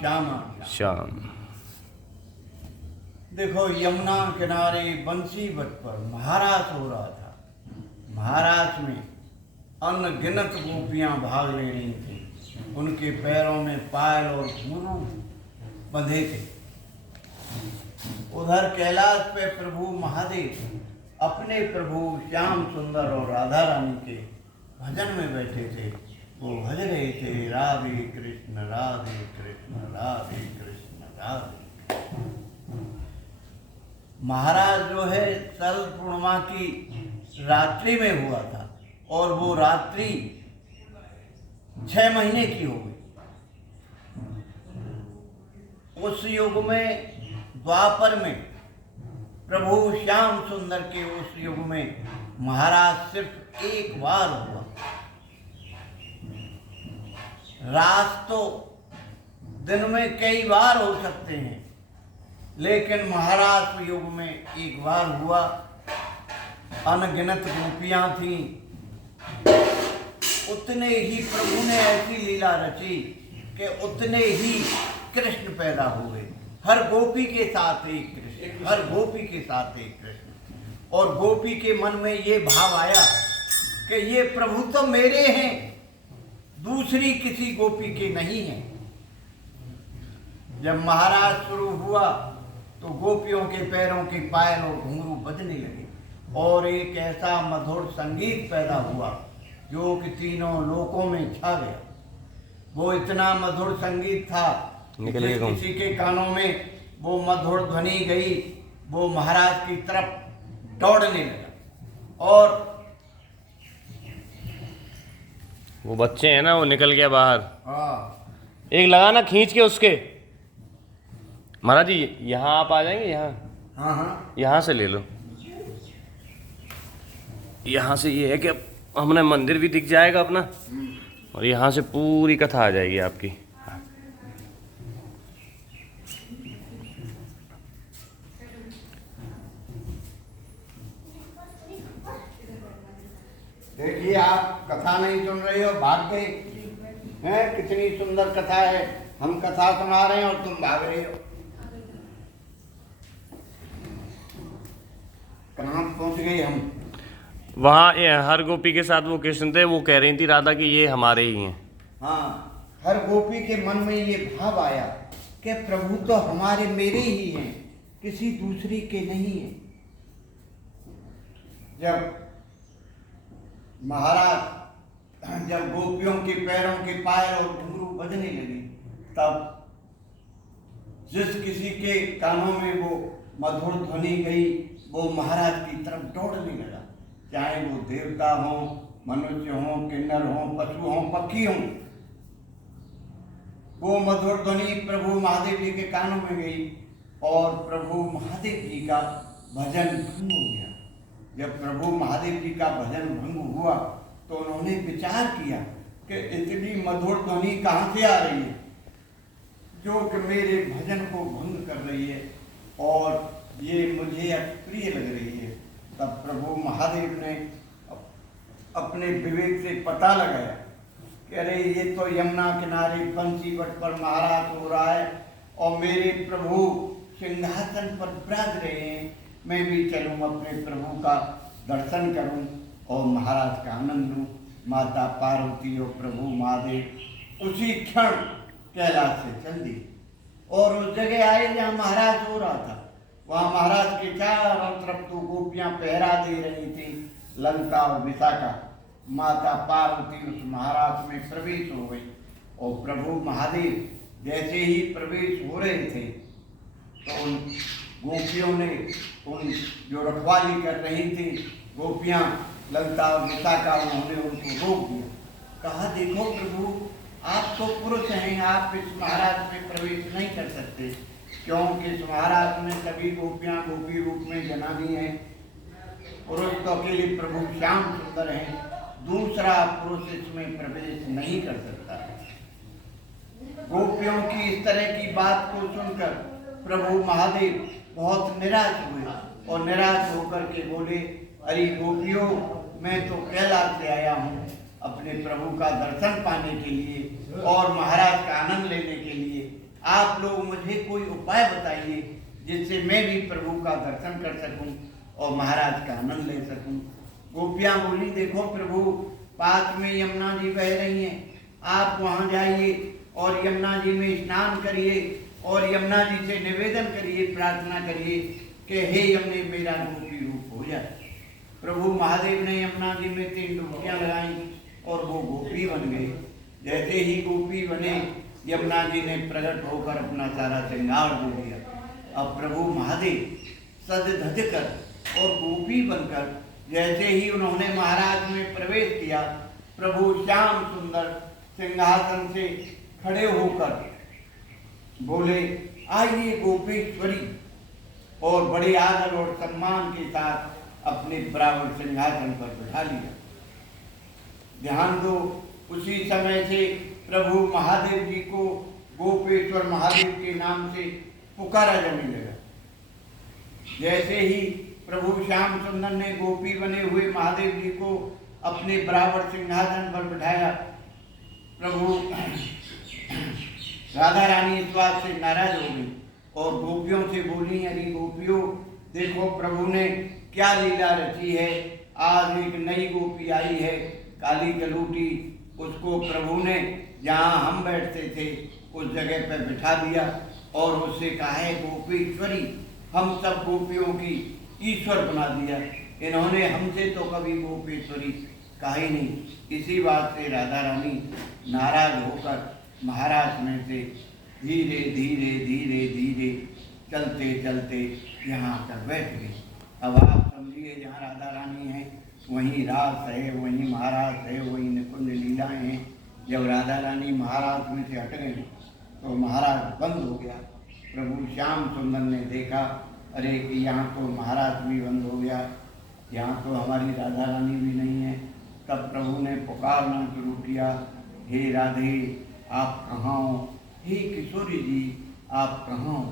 श्यामा श्याम। देखो यमुना किनारे बंसी बट पर महाराज हो रहा था। महाराज में अनगिनत गोपियां भाग ले रही थी। उनके पैरों में पायल और घुंघरू बंधे थे। उधर कैलाश पे प्रभु महादेव अपने प्रभु श्याम सुंदर और राधा रानी के भजन में बैठे थे। वो भज रहे थे राधे कृष्ण राधे कृष्ण राधे कृष्ण राधे। महाराज जो है शरद पूर्णिमा की रात्रि में हुआ था और वो रात्रि 6 महीने की हो गई। उस युग में द्वापर में प्रभु श्याम सुंदर के उस युग में महाराज सिर्फ एक बार हुआ। रात तो दिन में कई बार हो सकते हैं, लेकिन महाराज युग में एक बार हुआ। अनगिनत गोपियां थीं। उतने ही प्रभु ने ऐसी लीला रची कि उतने ही कृष्ण पैदा हुए। हर गोपी के साथ एक कृष्ण, हर गोपी के साथ एक कृष्ण। और गोपी के मन में ये भाव आया कि ये प्रभु तो मेरे हैं, दूसरी किसी गोपी के नहीं हैं। जब महाराज शुरू हुआ तो गोपियों के पैरों की पायल और घुंघरू बजने लगे और एक ऐसा मधुर संगीत पैदा हुआ जो कि तीनों लोकों में छा गया। वो इतना मधुर संगीत था कि किसी के कानों में वो मधुर ध्वनि गई, वो महाराज की तरफ दौड़ने लगा। और वो बच्चे हैं ना, वो निकल गया बाहर। हाँ, एक लगाना खींच के उसके। महाराज जी यहाँ आप आ जाएंगे, यहाँ हाँ हाँ, यहाँ से ले लो। यहाँ से ये है कि अब हमने मंदिर भी दिख जाएगा अपना, और यहाँ से पूरी कथा आ जाएगी आपकी। देखिए आप कथा नहीं सुन रही हो, भाग गए हैं। कितनी सुंदर कथा है। हम कथा सुना रहे हैं और तुम भाग रही हो। कहाँ पहुंच गए हम? वहाँ हर गोपी के साथ वो कृष्ण थे। वो कह रही थी राधा कि ये हमारे ही हैं। हाँ, हर गोपी के मन में ये भाव आया कि प्रभु तो हमारे मेरे ही हैं, किसी दूसरी के नहीं है। जब महाराज जब गोपियों के पैरों के पायल और घुंघरू बजने लगे, तब जिस किसी के कानों में वो मधुर ध्वनि गई, वो महाराज की तरफ दौड़ने लगा। चाहे वो देवता हो, मनुष्य हो, किन्नर हो, पशु हो, पक्षी हो, वो मधुर ध्वनि प्रभु महादेव जी के कानों में गई और प्रभु महादेव जी का भजन भंग हो गया। जब प्रभु महादेव जी का भजन भंग हुआ तो उन्होंने विचार किया कि इतनी मधुर ध्वनि कहाँ से आ रही है जो कि मेरे भजन को भंग कर रही है और ये मुझे अप्रिय लग रही है। तब प्रभु महादेव ने अपने विवेक से पता लगाया कि अरे ये तो यमुना किनारे बंसी बट पर महाराज हो रहा है और मेरे प्रभु सिंहासन पर विराज रहे हैं। मैं भी चलूँ, अपने प्रभु का दर्शन करूं और महाराज का आनंद लूँ। माता पार्वती और प्रभु महादेव उसी क्षण कैलाश से चल दी और उस जगह आए जहाँ महाराज हो रहा था। वहाँ महाराज के चारों तरफ तो गोपियाँ पहरा दे रही थी, लंका और विशाखा। माता पार्वती उस महाराज में प्रवेश हो गई और प्रभु महादेव जैसे ही प्रवेश हो रहे थे तो उन गोपियों ने, उन जो रखवाली कर रही थी गोपियाँ लंका और विशाखा, उन्होंने उनको रोक दिया। कहा देखो प्रभु, आप तो पुरुष हैं, आप इस महाराज में प्रवेश नहीं कर सकते, क्योंकि इस महाराज में सभी गोपियाँ गोपी रूप में जनानी हैं। पुरुष तो अकेले प्रभु श्याम सुंदर हैं, दूसरा पुरुष इसमें प्रवेश नहीं कर सकता। गोपियों की इस तरह की बात को सुनकर प्रभु महादेव बहुत निराश हुए और निराश होकर के बोले, अरे गोपियों, मैं तो कैलाश से आया हूँ अपने प्रभु का दर्शन पाने के लिए और महाराज का आनंद लेने के लिए। आप लोग मुझे कोई उपाय बताइए जिससे मैं भी प्रभु का दर्शन कर सकूं और महाराज का आनंद ले सकूं। गोपियां बोली, देखो प्रभु पास में यमुना जी बह रही हैं, आप वहां जाइए और यमुना जी में स्नान करिए और यमुना जी से निवेदन करिए, प्रार्थना करिए कि हे यमुने मेरा गोपी रूप हो जाए। प्रभु महादेव ने यमुना जी में 3 डुबकियां लगाई और वो गोपी बन गए। जैसे ही गोपी बने, यमुना जी ने प्रकट होकर अपना सारा श्रृंगार दे दिया। अब प्रभु महादेव सज धज कर और गोपी बनकर जैसे ही उन्होंने महाराज में प्रवेश किया, प्रभु श्याम सुंदर सिंहासन से खड़े होकर बोले, आइए गोपेश्वरी, और बड़े आदर और सम्मान के साथ अपने बराबर सिंहासन पर बैठा लिया। ध्यान दो, उसी समय से प्रभु महादेव जी को गोपेश्वर महादेव के नाम से पुकारा जाने लगा। जैसे ही प्रभु श्याम सुंदर ने गोपी बने हुए महादेव जी को अपने बराबर सिंहासन पर बिठाया, प्रभु राधा रानी इस बात से नाराज हो गई और गोपियों से बोली, अरे गोपियों, देखो प्रभु ने क्या लीला रची है। आज एक नई गोपी आई है, काली कलूटी, उसको प्रभु ने जहाँ हम बैठते थे उस जगह पर बिठा दिया और उससे कहा है गोपेश्वरी, हम सब गोपियों की ईश्वर बना दिया। इन्होंने हमसे तो कभी गोपेश्वरी कहा ही नहीं। इसी बात से राधा रानी नाराज होकर महाराज में से धीरे धीरे धीरे धीरे चलते चलते यहाँ आकर बैठ गई। अब आप समझिए, जहाँ राधा रानी है वहीं रास है, वहीं महाराज है, वहीं निकुंज लीलाएं हैं। जब राधा रानी महाराज में से हट गई तो महाराज बंद हो गया। प्रभु श्याम सुंदर ने देखा, अरे कि यहाँ तो महाराज भी बंद हो गया, यहाँ तो हमारी राधा रानी भी नहीं है। तब प्रभु ने पुकारना शुरू किया, हे राधे आप कहाँ हो, हे किशोरी जी आप कहाँ हो।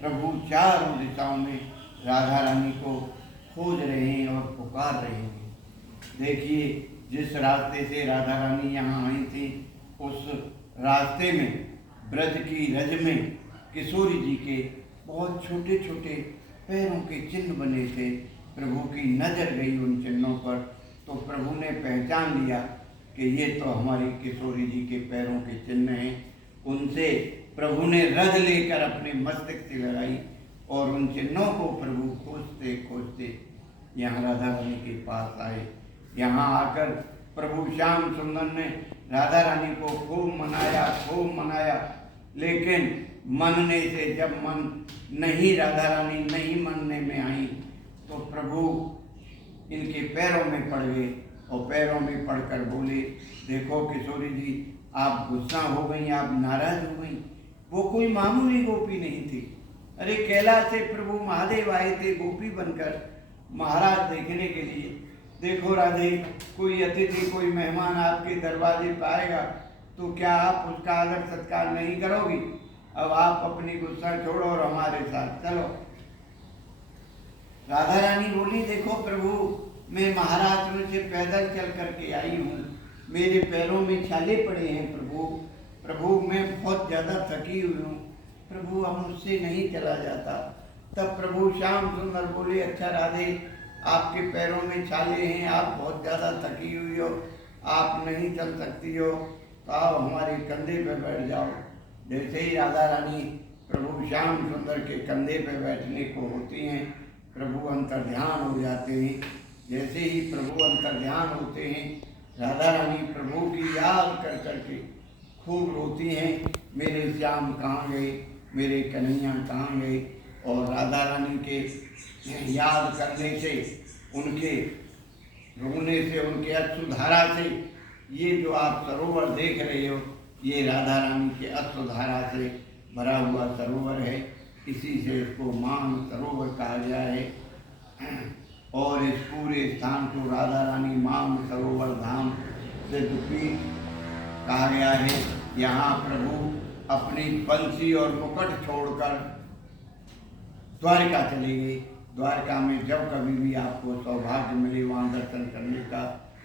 प्रभु चारों दिशाओं में राधा रानी को खोज रहे हैं और पुकार रहे हैं। देखिए, जिस रास्ते से राधा रानी यहाँ आई थी, उस रास्ते में ब्रज की रज में किशोरी जी के बहुत छोटे छोटे पैरों के चिन्ह बने थे। प्रभु की नज़र गई उन चिन्हों पर तो प्रभु ने पहचान लिया कि ये तो हमारी किशोरी जी के पैरों के चिन्ह हैं। उनसे प्रभु ने रज लेकर अपने मस्तक से लगाई और उन चिन्हों को प्रभु खोजते खोजते यहाँ राधा रानी के पास आए। यहाँ आकर प्रभु श्याम सुंदर ने राधा रानी को खूब मनाया, लेकिन मनने से जब मन नहीं, राधा रानी नहीं मनने में आई तो प्रभु इनके पैरों में पड़ गए और पैरों में पड़कर बोले, देखो किशोरी जी आप गुस्सा हो गई, आप नाराज हो गई। वो कोई मामूली गोपी नहीं थी। अरे कैलाश से प्रभु महादेव आए थे गोपी बनकर महाराज देखने के लिए। देखो राधे, कोई अतिथि कोई मेहमान आपके दरवाजे पर आएगा तो क्या आप उसका आदर सत्कार नहीं करोगी? अब आप अपनी गुस्सा छोड़ो और हमारे साथ चलो। राधा रानी बोली, देखो प्रभु मैं महाराष्ट्र से पैदल चल करके आई हूँ, मेरे पैरों में छाले पड़े हैं प्रभु मैं बहुत ज़्यादा थकी हुई हूँ प्रभु, अब मुझसे नहीं चला जाता। तब प्रभु श्याम सुंदर बोले, अच्छा राधे आपके पैरों में छाले हैं, आप बहुत ज़्यादा थकी हुई हो, आप नहीं चल सकती हो, तो आप हमारे कंधे पर बैठ जाओ। जैसे ही राधा रानी प्रभु श्याम सुंदर के कंधे पर बैठने को होती हैं, प्रभु अंतर्ध्यान हो जाते हैं। जैसे ही प्रभु अंतर्ध्यान होते हैं, राधा रानी प्रभु की याद कर करके खूब रोती हैं, मेरे श्याम कहाँ गए, मेरे कन्हैया कहाँ गए। और राधा रानी के याद करने से, उनके रोने से, उनके अश्रुधारा से, ये जो आप सरोवर देख रहे हो, ये राधा रानी के अश्रुधारा से भरा हुआ सरोवर है। इसी से इसको मान सरोवर कहा गया है। और इस पूरे स्थान को राधा रानी मान सरोवर धाम सिद्धपीठ कहा गया है। यहाँ प्रभु अपनी बंसी और मुकुट छोड़कर द्वारका चले गए। द्वारका में जब कभी भी आपको सौभाग्य मिले वहाँ दर्शन करने का,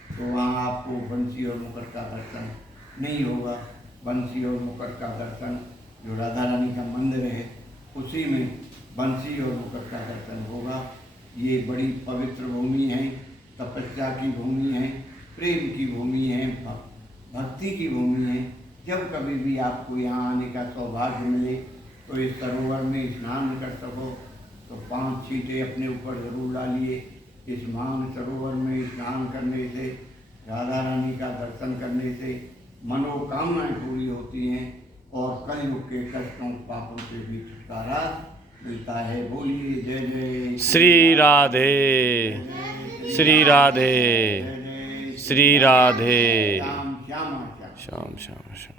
तो वहाँ आपको बंसी और मुकुट का दर्शन नहीं होगा। बंसी और मुकुट का दर्शन जो राधा रानी का मंदिर है उसी में बंसी और मुकुट का दर्शन होगा। ये बड़ी पवित्र भूमि है, तपस्या की भूमि है, प्रेम की भूमि है, भक्ति की भूमि है। जब कभी भी आपको यहाँ आने का सौभाग्य मिले तो इस सरोवर में स्नान कर सको तो 5 छींटे अपने ऊपर जरूर डालिए। इस मान सरोवर में स्नान करने से, राधा रानी का दर्शन करने से मनोकामनाएं पूरी होती हैं और कलयुग के कष्टों पापों से भी छुटकारा मिलता है। बोलिए जय जय श्री राधे, श्री राधे, जय जय श्री राधे। श्याम श्यामा श्याम। श्याम श्याम श्याम।